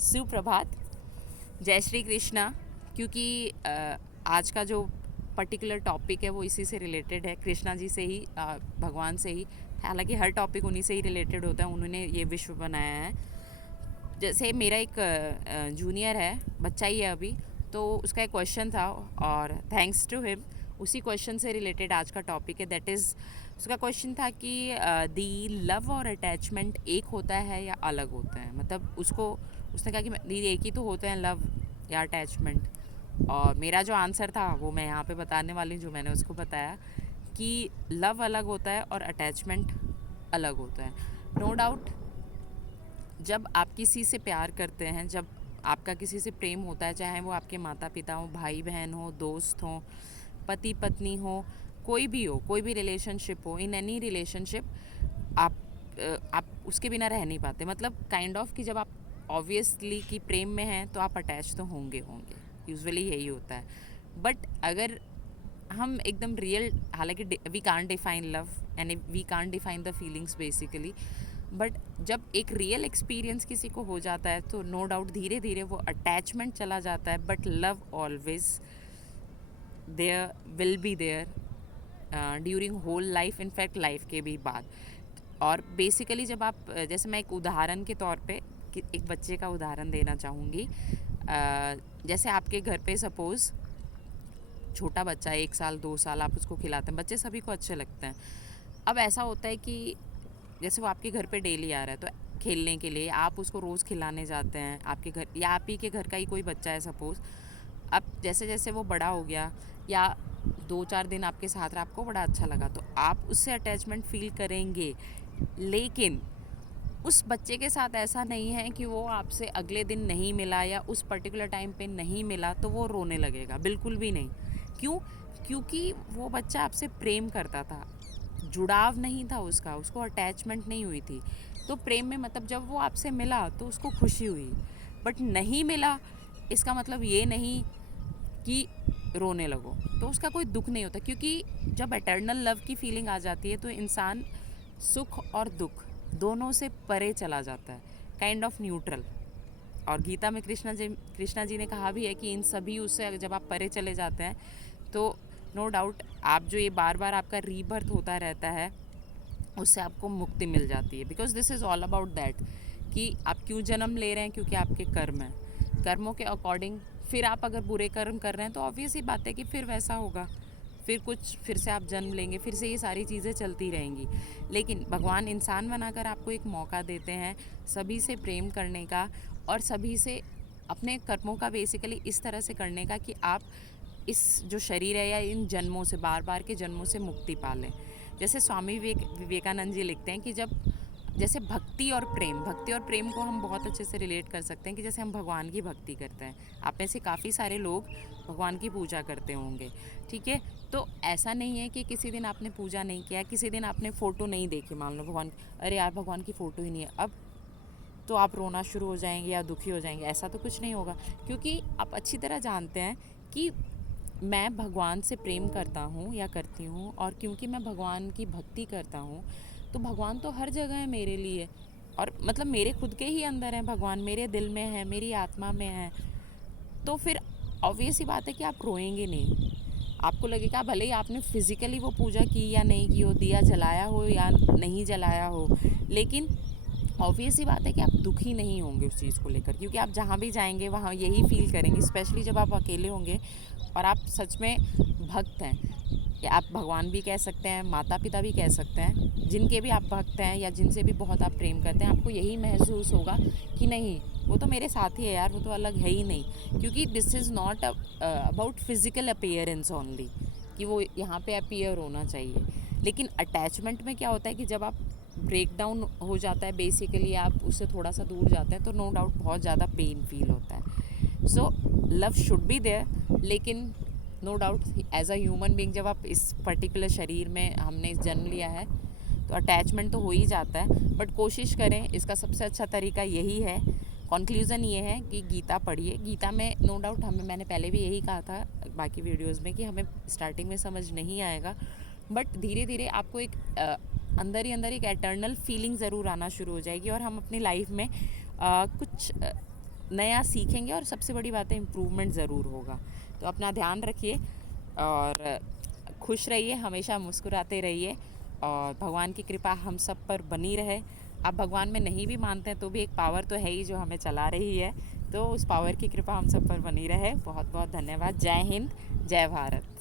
सुप्रभात, जय श्री कृष्णा। क्योंकि आज का जो पर्टिकुलर टॉपिक है वो इसी से रिलेटेड है, कृष्णा जी से ही, भगवान से ही। हालांकि हर टॉपिक उन्हीं से ही रिलेटेड होता है, उन्होंने ये विश्व बनाया है। जैसे मेरा एक जूनियर है, बच्चा ही है अभी, तो उसका एक क्वेश्चन था और थैंक्स टू हिम उसी क्वेश्चन से रिलेटेड आज का टॉपिक है। दैट इज़, उसका क्वेश्चन था कि दी लव और अटैचमेंट एक होता है या अलग होता है। मतलब उसने कहा कि दी एक ही तो होते हैं, लव या अटैचमेंट। और मेरा जो आंसर था वो मैं यहाँ पे बताने वाली हूँ, जो मैंने उसको बताया कि लव अलग होता है और अटैचमेंट अलग होता है। नो डाउट, जब आप किसी से प्यार करते हैं, जब आपका किसी से प्रेम होता है, चाहे वो आपके माता पिता हो, भाई बहन हो, दोस्त हो, पति पत्नी हो, कोई भी रिलेशनशिप हो, इन एनी रिलेशनशिप, आप उसके बिना रह नहीं पाते। मतलब काइंड ऑफ कि जब आप ऑब्वियसली कि प्रेम में हैं तो आप अटैच तो होंगे होंगे, यूजुअली यही होता है। बट अगर हम एकदम रियल, हालांकि we can't define love and we can't define the feelings basically, but जब एक रियल एक्सपीरियंस किसी को हो जाता है तो नो डाउट धीरे धीरे वो अटैचमेंट चला जाता है, but love always there, will be there during whole life, in fact life के भी बाद। और बेसिकली जब आप जैसे मैं एक उदाहरण के तौर पे एक बच्चे का उदाहरण देना चाहूँगी। जैसे आपके घर पे सपोज़ छोटा बच्चा 1 साल 2 साल, आप उसको खिलाते हैं, बच्चे सभी को अच्छे लगते हैं। अब ऐसा होता है कि जैसे वो आपके घर पे डेली आ रहा है तो खेलने के लिए आप उसको रोज़ खिलाने जाते हैं, आपके घर या आप ही के घर का ही कोई बच्चा है सपोज़। अब जैसे जैसे वो बड़ा हो गया या 2-4 दिन आपके साथ रहा, आपको बड़ा अच्छा लगा, तो आप उससे अटैचमेंट फ़ील करेंगे। लेकिन उस बच्चे के साथ ऐसा नहीं है कि वो आपसे अगले दिन नहीं मिला या उस पर्टिकुलर टाइम पे नहीं मिला तो वो रोने लगेगा, बिल्कुल भी नहीं। क्यों? क्योंकि वो बच्चा आपसे प्रेम करता था, जुड़ाव नहीं था उसका, उसको अटैचमेंट नहीं हुई थी। तो प्रेम में मतलब जब वो आपसे मिला तो उसको खुशी हुई, बट नहीं मिला इसका मतलब ये नहीं कि रोने लगो, तो उसका कोई दुख नहीं होता। क्योंकि जब एटर्नल लव की फीलिंग आ जाती है तो इंसान सुख और दुख दोनों से परे चला जाता है, काइंड ऑफ न्यूट्रल। और गीता में कृष्णा जी ने कहा भी है कि इन सभी उससे जब आप परे चले जाते हैं तो नो डाउट आप जो ये बार बार आपका रीबर्थ होता रहता है उससे आपको मुक्ति मिल जाती है। Because this is all about that कि आप क्यों जन्म ले रहे हैं, क्योंकि आपके कर्म हैं, कर्मों के अकॉर्डिंग फिर आप अगर बुरे कर्म कर रहे हैं तो ऑब्वियस ही बात है कि फिर वैसा होगा, फिर से आप जन्म लेंगे, फिर से ये सारी चीज़ें चलती रहेंगी। लेकिन भगवान इंसान बनाकर आपको एक मौका देते हैं सभी से प्रेम करने का और सभी से अपने कर्मों का बेसिकली इस तरह से करने का कि आप इस जो शरीर है या इन जन्मों से, बार बार के जन्मों से मुक्ति पा लें। जैसे स्वामी विवेकानंद जी लिखते हैं कि जब जैसे भक्ति और प्रेम को हम बहुत अच्छे से रिलेट कर सकते हैं कि जैसे हम भगवान की भक्ति करते हैं, आप में से काफ़ी सारे लोग भगवान की पूजा करते होंगे, ठीक है। तो ऐसा नहीं है कि किसी दिन आपने पूजा नहीं किया, किसी दिन आपने फ़ोटो नहीं देखी, मान लो भगवान, अरे यार भगवान की फ़ोटो ही नहीं है, अब तो आप रोना शुरू हो जाएंगे या दुखी हो जाएंगे, ऐसा तो कुछ नहीं होगा। क्योंकि आप अच्छी तरह जानते हैं कि मैं भगवान से प्रेम करता हूँ या करती हूँ, और क्योंकि मैं भगवान की भक्ति करता हूँ तो भगवान तो हर जगह है मेरे लिए। और मतलब मेरे खुद के ही अंदर है भगवान, मेरे दिल में है, मेरी आत्मा में है। तो फिर ऑब्वियस ही बात है कि आप रोएंगे नहीं। आपको लगेगा भले ही आपने फिज़िकली वो पूजा की या नहीं की हो, दिया जलाया हो या नहीं जलाया हो, लेकिन ऑब्वियस ही बात है कि आप दुखी नहीं होंगे उस चीज़ को लेकर। क्योंकि आप जहाँ भी जाएंगे वहाँ यही फील करेंगे, स्पेशली जब आप अकेले होंगे और आप सच में भक्त हैं, या आप भगवान भी कह सकते हैं, माता पिता भी कह सकते हैं, जिनके भी आप भक्त हैं या जिनसे भी बहुत आप प्रेम करते हैं, आपको यही महसूस होगा कि नहीं, वो तो मेरे साथ ही है यार, वो तो अलग है ही नहीं। क्योंकि this is not about physical appearance only कि वो यहाँ पे अपीयर होना चाहिए। लेकिन अटैचमेंट में क्या होता है कि जब आप ब्रेक डाउन हो जाता है, बेसिकली आप उससे थोड़ा सा दूर जाते हैं, तो नो डाउट बहुत ज़्यादा पेन फील होता है। So love should be there, लेकिन no doubt as a human being जब आप इस पर्टिकुलर शरीर में हमने जन्म लिया है तो अटैचमेंट तो हो ही जाता है। बट कोशिश करें, इसका सबसे अच्छा तरीका यही है, कंक्लूज़न ये है कि गीता पढ़िए। गीता में नो डाउट मैंने पहले भी यही कहा था बाकी वीडियोस में कि हमें स्टार्टिंग में समझ नहीं आएगा, बट धीरे धीरे आपको एक अंदर ही अंदर एक एटर्नल फीलिंग ज़रूर आना शुरू हो जाएगी और हम अपनी लाइफ में कुछ नया सीखेंगे और सबसे बड़ी बात है इम्प्रूवमेंट ज़रूर होगा। तो अपना ध्यान रखिए और खुश रहिए, हमेशा मुस्कुराते रहिए और भगवान की कृपा हम सब पर बनी रहे। आप भगवान में नहीं भी मानते हैं तो भी एक पावर तो है ही जो हमें चला रही है, तो उस पावर की कृपा हम सब पर बनी रहे। बहुत बहुत धन्यवाद। जय हिंद, जय भारत।